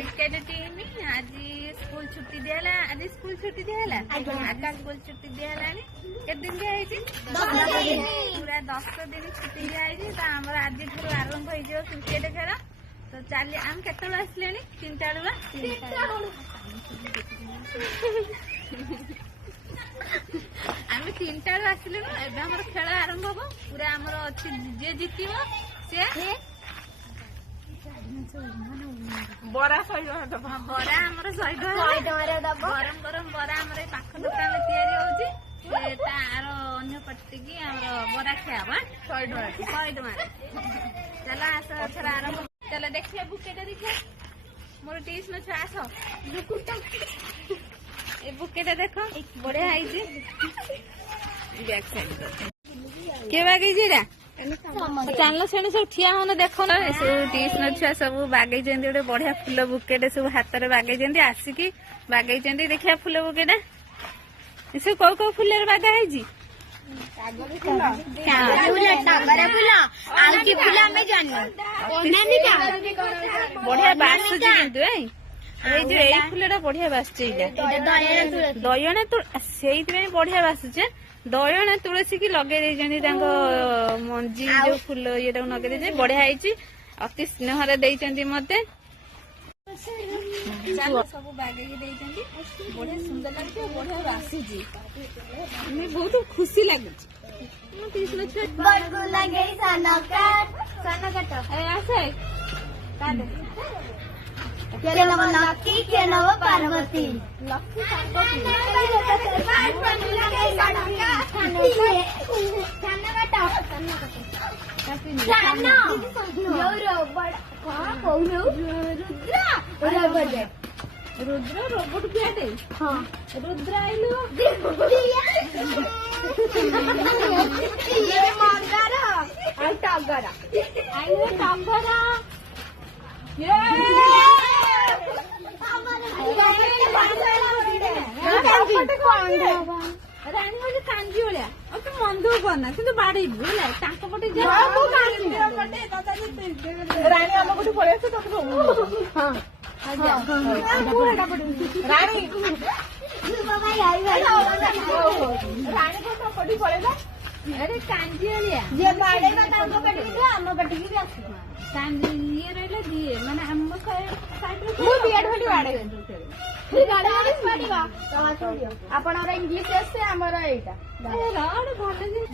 Cricket team आज school छुट्टी दिहला आज स्कूल छुट्टी दिहला आकाश स्कूल छुट्टी दिहला केते दिन दिया पूरा 10 दिन छुट्टी दिया तो आमर आज आरंभ हो क्रिकेट खेल तो चली आम केत आसले 3टा आम 3टा आसले एमर खेल आरंभ हम पूरा आमर अच्छी जे जीतव सी बरा बरा आमर 100 गरम गरम बरा आमर पाख दुकान तैयारी होची तार अन्य पट्टी आमर बरा खावा 100 टका चला आस थोड़ा आरंभ चलो देखिए बुकेटा देखिए मोर ट्यूशन छुआ आस ए बुकेटा देखो बढ़िया आई बैक साइड के बागे जीरा चाल से सब ठिया होने देख ट्यूशन छुआ सब बागई गोटे बढ़िया फुल बुकेटे सब हाथ में बागई आसिकी बागई देखिए फुल बुकेटा सब कौ कौ फुल बागा है बढ़िया बासुची किंतु फुलटा बढ़िया बासुचे दयणे से बढ़िया बासुचे दयणे तुलसी की लगे मंजी जो फुल ये लगे बढ़िया अति स्नेह मत सब बागे बढ़िया सुंदर लगे बढ़िया बासुची बहुत खुशी लगे पार्वती रुद्र रोबोट पियाटे हाँ रुद्र आइलो ये मंगारा आई टागरा आइलो टागरा ये रानी मुझे कांजी भलिया तो मन दुख करना कि बाड़ेबू है पटे रानी आम गोटे पड़े हाँ रानी रानी को पटी पड़ेगा अरे कांजी भलिया जे बाड़ेगा आम पटिकी भी आस कांजी ये रहा दिए मैंने आम आपण इंग्लिश आसे आमर एटा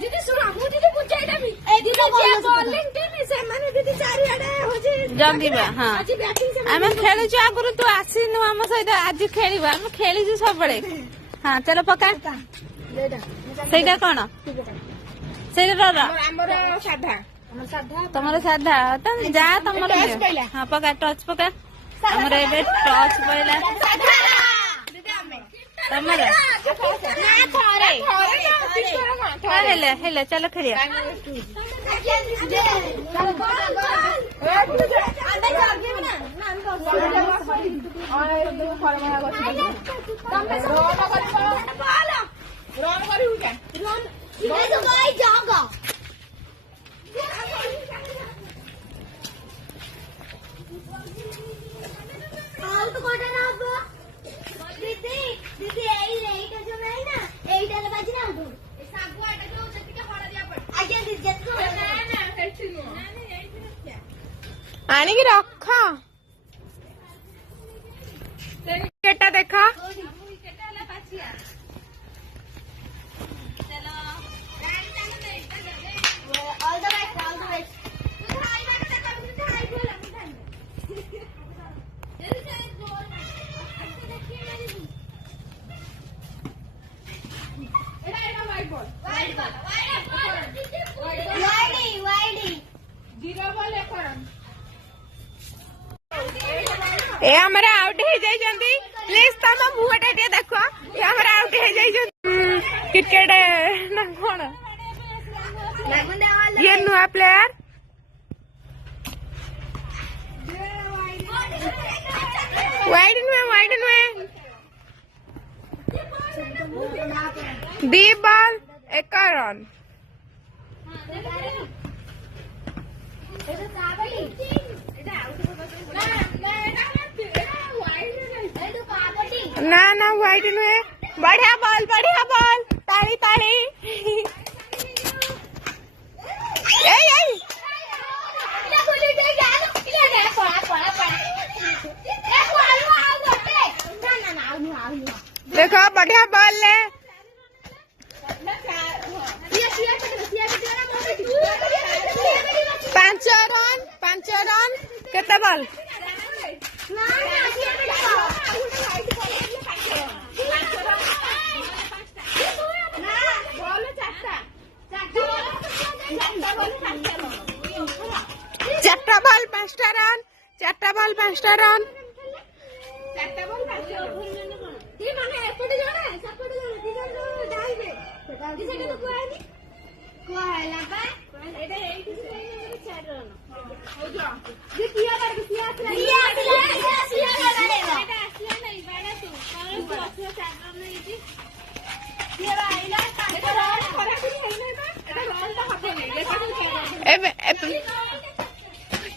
दीदी सुन मुझे बुझाइदा भी ए दीदी बॉलिंग टीम से माने दीदी चारि आडे होजे जल्दीबा हां हम खेलछु आगुरु तू आसीनु हम सहित आज खेलिबा हम खेलिछु सब बळे हां चलो पका सेटा कोन सेटा हमर साधा तमर साधा तम जा तमर हां पका टच पका हमर एबे टच पइला तमर ना हेले चलो खेलिया आनिकी रख केटा देखा ए हमारा आउट हो जाइछंती प्लीज तम मुहटा टे देखो ये हमारा आउट हो जाइछंती क्रिकेट ना कोन ये नुआ प्लेयर वाइड नुए डी बॉल एक रन এটা চাবলি এটা আউট হবে না ना ना व्हाइट नुहे बढ़िया बॉल ताली ताली देखो बढ़िया बॉल ले 5 रन केते बॉल चारटा बॉल 5टा रन 4टा बॉल 5टा रन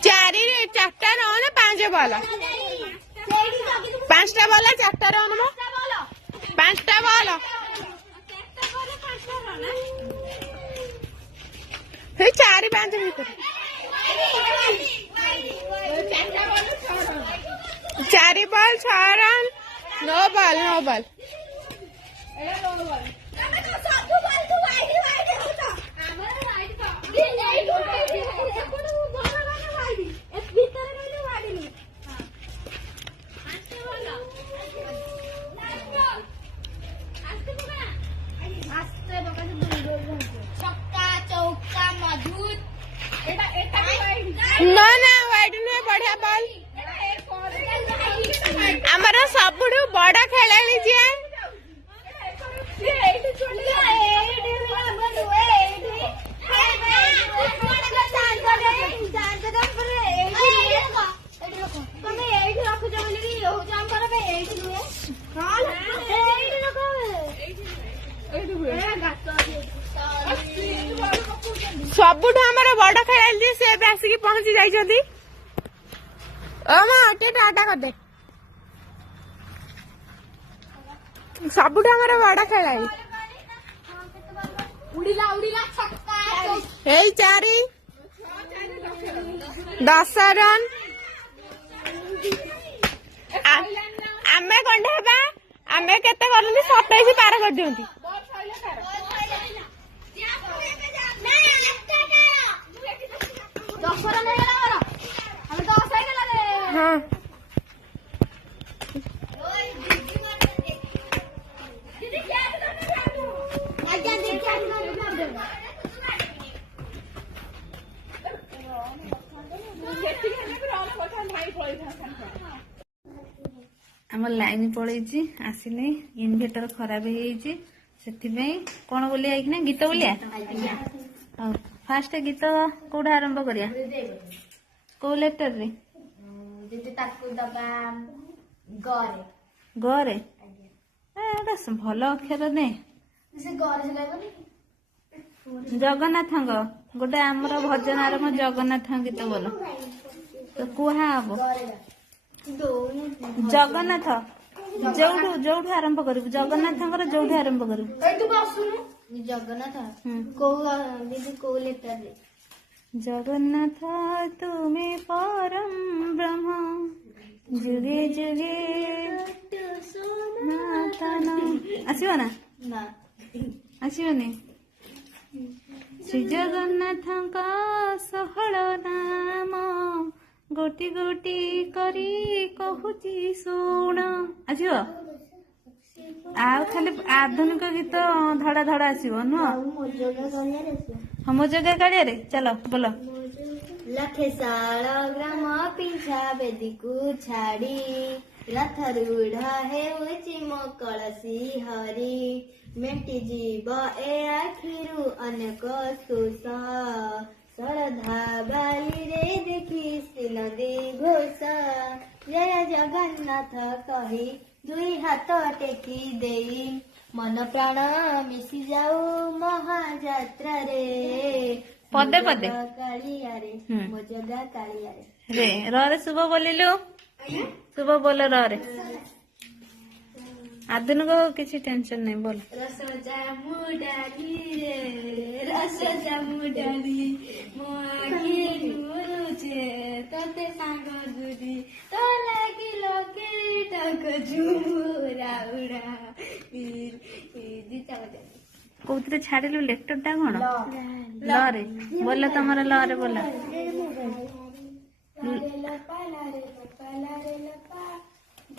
चारि 4टा रन 5 बॉल 5टा बॉल 4टा रन 5टा बॉल 4-5 ଭିତରେ 4 बॉल 6 रन 9 बॉल ना ना वाइड नुहे बढ़िया बॉल आमर सबुठ बड़ खेलाड़ी जी सबुठ आमर बड़ खेलाड़ी से आसिक पहुंची जाइछंती टाटा करदे सबुठ आमर बड़ खेलाड़ी 4 10 रन आमे कंडे हेबा आमे केते करली 27 पार कर दियंती हाँ आम लाइन पलैची आसने इनभर्टर खराब हो कौन बोलिया गीत बोलिया फास्ट गीत कौटा आरंभ करिया कौ लेटर रे गरे भल अक्षर ने जगन्नाथ गोटे आमर भजन आरंभ जगन्नाथ गीत बोल तो कुहा हम जगन्नाथ जो आरंभ करू जगन्नाथ जो आरंभ करू जगन्नाथ कौ लेटर रे जगन्नाथ तुम्हें परम ब्रह्म जुगे जुगे आसो ना आसोनी श्री जगन्नाथ सहल नाम गोटी गोटी करी कहूची शुण आसो आ खाली आधुनिक गीत धड़ा धड़ा आसो नुह हम जगह काड़िया रे चलो बोलो लखे साल ग्राम पिंछा बेदी को छाड़ी रथ रूढ़ हेउची मो कलसी हरि मेटी जीव ए आखिरु अनेक सुष श्रद्धा बाली रे देखी नदी घोष जय जगन्नाथ कही दुई हाथ टेकी देई मन प्राण मिशी जाऊ महाजात्रा रे पदे पदे कालिया रे मो जगा कालिया रे रे शुभ बोलिलु शुभ बोल रे ଆଧୁନିକ କିଛି ଟେନସନ ନାହିଁ ବୋଲ। ରସ ଜାମୁ ଡାଲି ରେ ରସ ଜାମୁ ଡାଲି ମୋ ଆଖି ନୁରୁଛେ ତତେ ସାଙ୍ଗ ଗୁରି ତ ଲାଗି ଲୋକେ ଟକ ଝୁମୁରା ଉଡା ଦିଟା ବଜା କୋଉଥିରେ ଛାଡିଲୁ ଲେକ୍ଟର ଟା କଣ ଲରେ ବୋଲ ତମର ଲରେ ବୋଲ।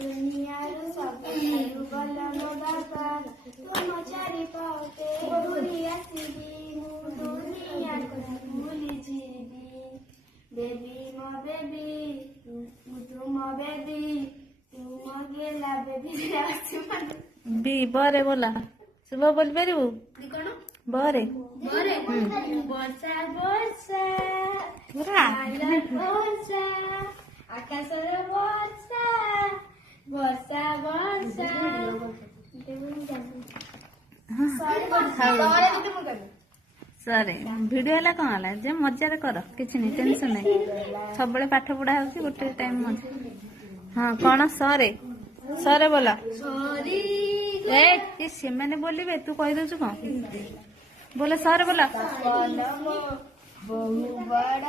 ଦୁନିଆର ସବୁଠାରୁ ଭଲ ମୋ ବାପା ତୁମ ଚାରି ପାଉତେ ବୁଲି ଆସିବି ମୁଁ ଦୁନିଆକୁ ଭୁଲିଯିବି ବେବି ମୋ ବେବି ତୁମ ବେବି ତୁମ ଗେଲା ବେବି ବି ବରେ ବୋଲା ଶୁଭ ବୋଲି ପାରିବୁ କଣ ବରେ ବରେ ବର୍ଷା ବର୍ଷା ପୁରା ବର୍ଷା ଆକାଶର ବର୍ଷା ବର୍ଷା ବର୍ଷା ସରେ ଭିଡିଓ ହେଲା କଣ ହେଲା ଯେ ମଜାରେ କର କିଛି ନାହିଁ ଟେନସନ ନାହିଁ ସବୁବେଳେ ପାଠ ପଢା ହଉଛି ଗୋଟେ ଟାଇମ ମଜା। ହଁ କଣ ସରେ ସରେ ବୋଲ। ଏ ସେମାନେ ବୋଲିବେ ତୁ କହିଦଉଛୁ କଣ ବୋଲେ ସରେ ବୋଲ। ବହୁ ବଡ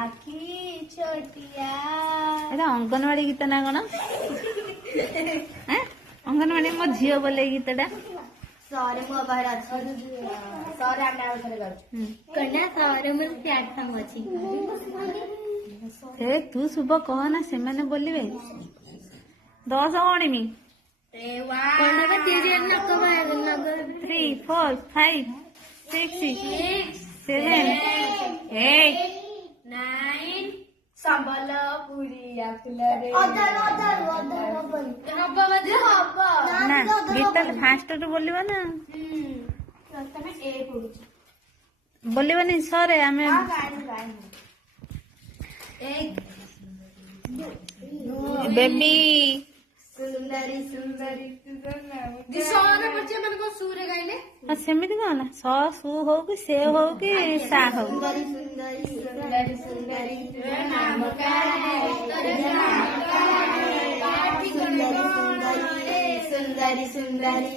ଆଖି ଛୋଟିଆ ଏଟା ଅଙ୍ଗନବାଡି ଗୀତ ନା କଣ ଅଙ୍ଗନବାଡି ମୋ ଝିଅ ବୋଲେ ଗୀତଟା ସରେ ମୋ ପାଖରେ ଅଛି ସରେ ଆମେ ଆଉ ଥରେ ଗାଉଛୁ କନ୍ୟା ସରେ ମୋ ପ୍ଲାଟଫର୍ମ ଅଛି ଏ ତୁ ଶୁଭ କହନା ସେମାନେ ବୋଲିବେ 10 ଗଣିମି 3 4 3 4 5 6 7 8 9 ସମ୍ବଲପୁରିଆ ଫୁଲରେ ନା ଗୀତ ଫାଷ୍ଟ ରୁ ବୋଲିବ ନା ବୋଲିବନି ସରେ ଆମେ ବେବି ସୁନ୍ଦରୀ ସୁନ୍ଦରୀ ସେମିତି କଣ ନା ସ ସୁ ହଉ କି ସେ ହଉ କି ସା ହଉ ସୁନ୍ଦରୀ ସୁନ୍ଦରୀ ସୁନ୍ଦରୀ ସୁନ୍ଦରୀ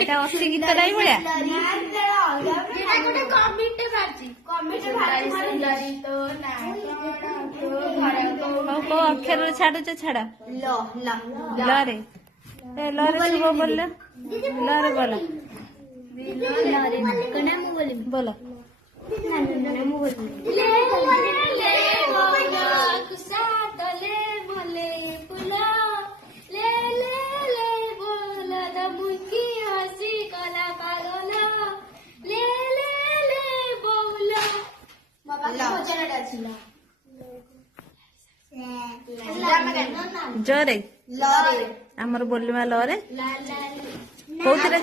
ଏଟା ଅସି ଗୀତଟା ହିଁ ଭଳିଆ ହଉ କୋଉ ଅକ୍ଷରରେ ଛାଡୁଛ ଛାଡ ଲରେ ଲରେ ଶୁଭ ବୋଲ ଲରେ ବୋଲ ବୋଲ ଜୋରେ ଆମର ବୋଲିବା ଲରେ କୋଉଥିରେ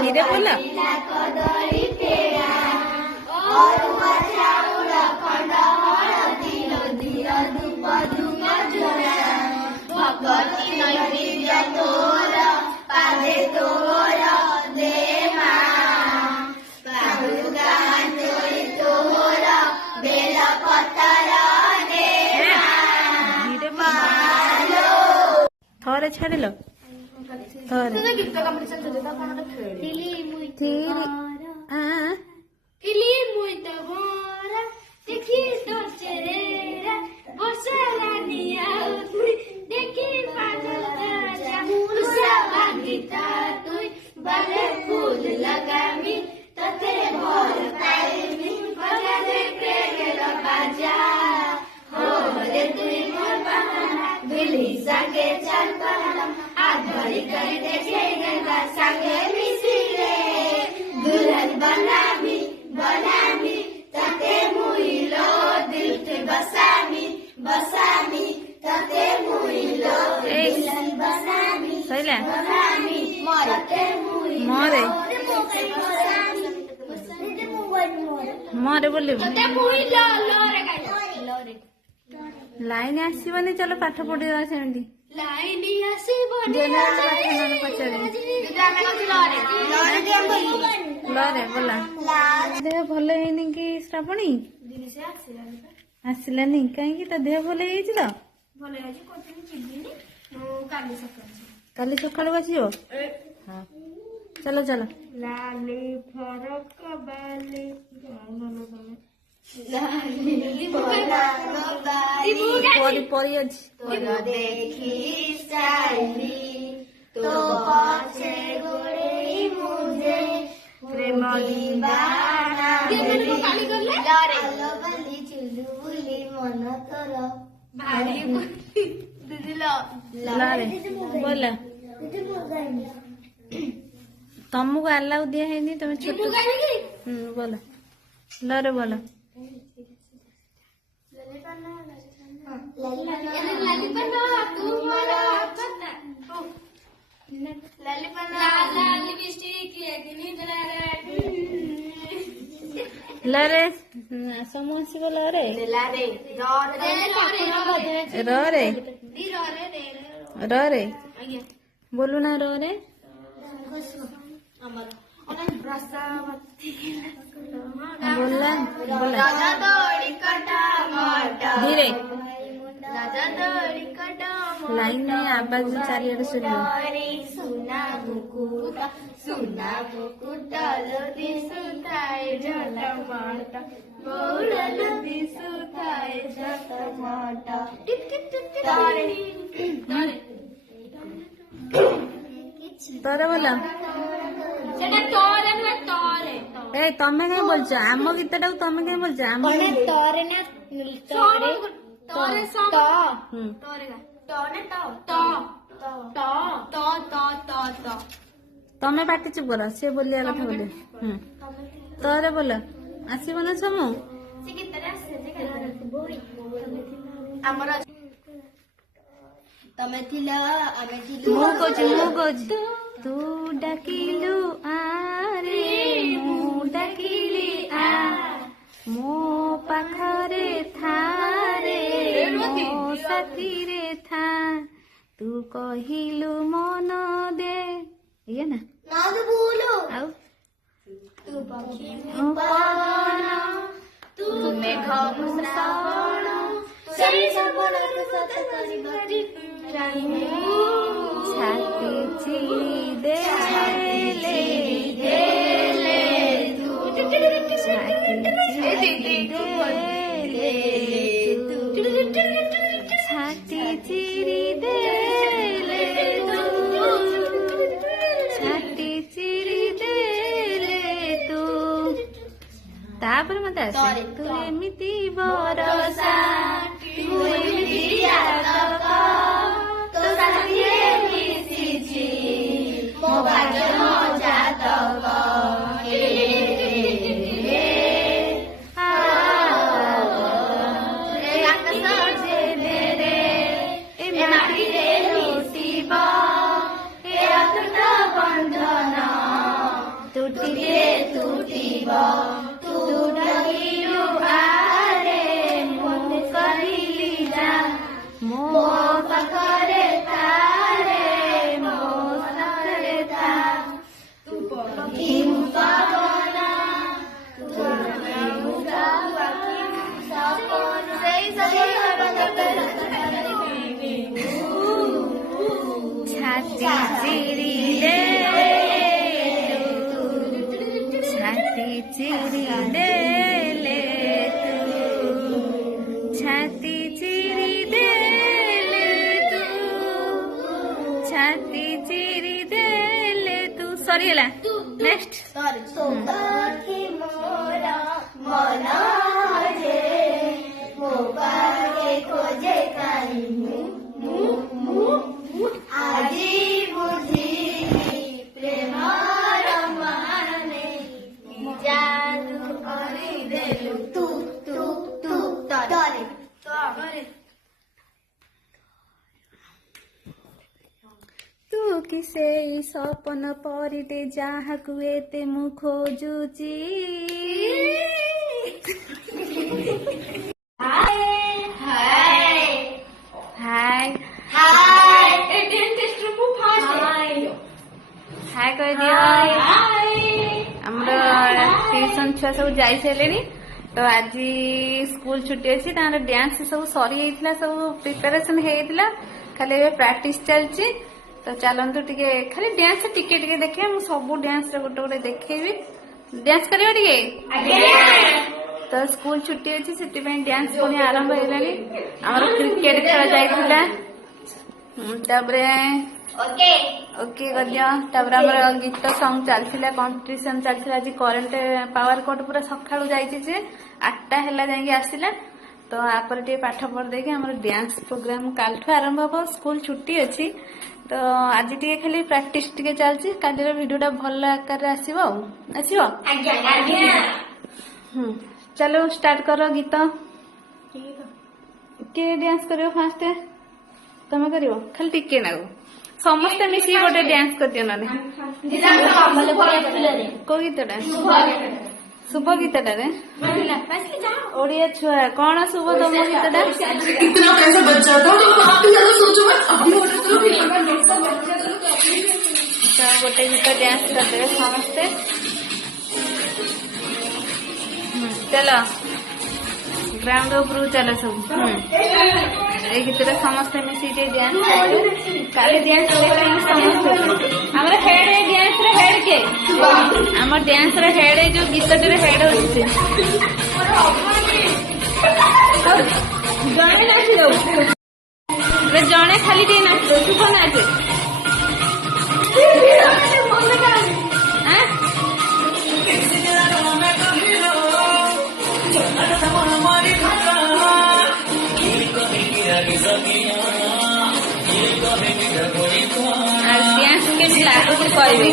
ଧୀରେ ବୋଲ ଥରେ ଛାଡିଲ ଥରେ ସଇଲା ମରେ मरे बोलिबु ते पुई ल रे गाय ल रे लाइन आसीबनी चलो पाठ पढ़िबा सेमती लाइन आसीबनी जनरल पाठ माने पचारे लरे बोला देह भल ହେଇନି कि श्रावणी ଆସିଲାନି କାହିଁକି ତା ଦେହ ଭଲ ହେଇଯାଇଛି ତ କାଲି ସକାଳୁ ଆସିବ ହଁ चलो चलो लाली फरक बाली परी परी अछि देखी साली तो पछे गोरी मुझे प्रेम दीवाना लरे बाली चुलबुली मन तोर भारी दिदिलो लरे बोला तुमको अलाउ दिया है नहीं तुम्हें छोटू बोलो लरे बोलो लरे समोसी बोला रे रे रे बोलू ना रे बोला बोला धीरे लाइन में आवाज चारियाडे सुनियो सुना बुकुट लुदी सुताए झटमट बौड़ लुदी सुताए झटमट तोरे बोला सेटा तोरे ना तोरे ए तमे कहीं बोलछ आम गीतटा तमे कहीं बोलछ आम तोरे ना तोरे तोरे सम तोरे का तोरे तो तमे पाटी चुप कर से बोलिया कथा बोले तोरे बोला आसीब ना समू से गीतरे आसे हमर तमे थिला आमे थिलु मु कहूँ तू डाकिलु आरे मु डाकिली आ मो पाखरे थारे मो साथी रे था तू कहिलु मन दे ये ना बोलो आउ तू पक्षी पवन तू मेघ श्रावण सेई सपन के साथ करी भरी छाती चिड़ी दे ले तू छाती चिड़ी दे तू छाती चिड़ी दे तू छाती चिड़ी दे तू तापर मत आसे तू एमिति बरसा तू एमिति आतक तो साथिए मिसिछि मो भाग्य मो जातक तुटिले तुटिब तू डगिलु आरे मन करिली जा मो पाखरे तारे मो साखरे ता तू पक्षी पवन तू मुका पक्षी सपन सेई सपन छाती चिड़ी दे छाती चिड़ी दे ले तू छाती चिड़ी दे ले तू छाती चिड़ी दे ले तू सरीला नेक्स्ट सोदाखी मोरा मन जे मो पागे खोजे काई আজি বুঝিলি প্রেমর মানে জাদু করে দেলু তু তু তু তরে তরে तू किसे सपन परिते जहाकु एते मु खोजुची हाय कह दियो हमर ट्यूशन छुआ सब जाई सारे तो आज स्कूल छुट्टी अच्छी डांस सब सरी सब प्रिपेरेसन होता खाली प्रैक्टिस चलती तो चलतु टे खाली डांस टिके टिके देखिए मुझे सब डांस गोटे गोटे देखेबी डांस करियो टिके तो स्कूल छुट्टी अच्छी से डांस पुणी आरंभ होलानी आमर क्रिकेट खेल जाइला ओके गीत सॉन्ग चलता कंपटीशन चलता आज करंट पावर कट पूरा सकाळू जाइए 8टा जाइए आसला तो आपर टे पाठ पढ़ देके हमर डांस प्रोग्राम कालठू आरंभ हो स्कूल छुट्टी अच्छी तो आज टे खाली प्रैक्टिस टे चलती कालीर वीडियोटा भल आकार आसो चलो स्टार्ट करो गीत किए डांस करियो फास्ट तमे करियो खाली टिके ना समस्ते मिसी गोटे डांस कर दियो ना को गीतटा शुभ गीतटा रे ओडिया छुआ कौन शुभ तुम गीतटा इतना कैसा बच्चा था तो आप भी ज्यादा सोचो मत अपनी वजह से तो गोटे गीत डांस करते समस्ते चलो ग्राउंड उपरू चलो सब ये गीत समस्ते मिसी डांस काली डांस समस्ते आम हेड डांस हेड के आम डांस हेड जो गीत हेड होते जड़े खाली टे नाच शुभ नाचे डांस के लागू कहबी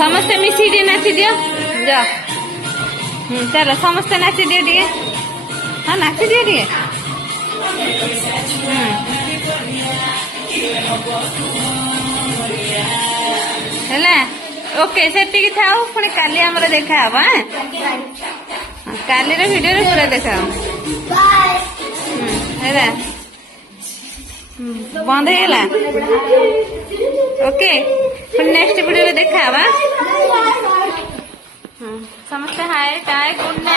समस्ते मिसी टे नाची दियो जाओ चलो समस्ते नाची दियो टे हाँ नाची दियो टे है ओके से थाओ पुणी काली आमर देखा हवा काली वीडियो पूरा देखा है बंद है ओके नेक्स्ट वीडियो देखा हवा समस्ते हाय टाय गुड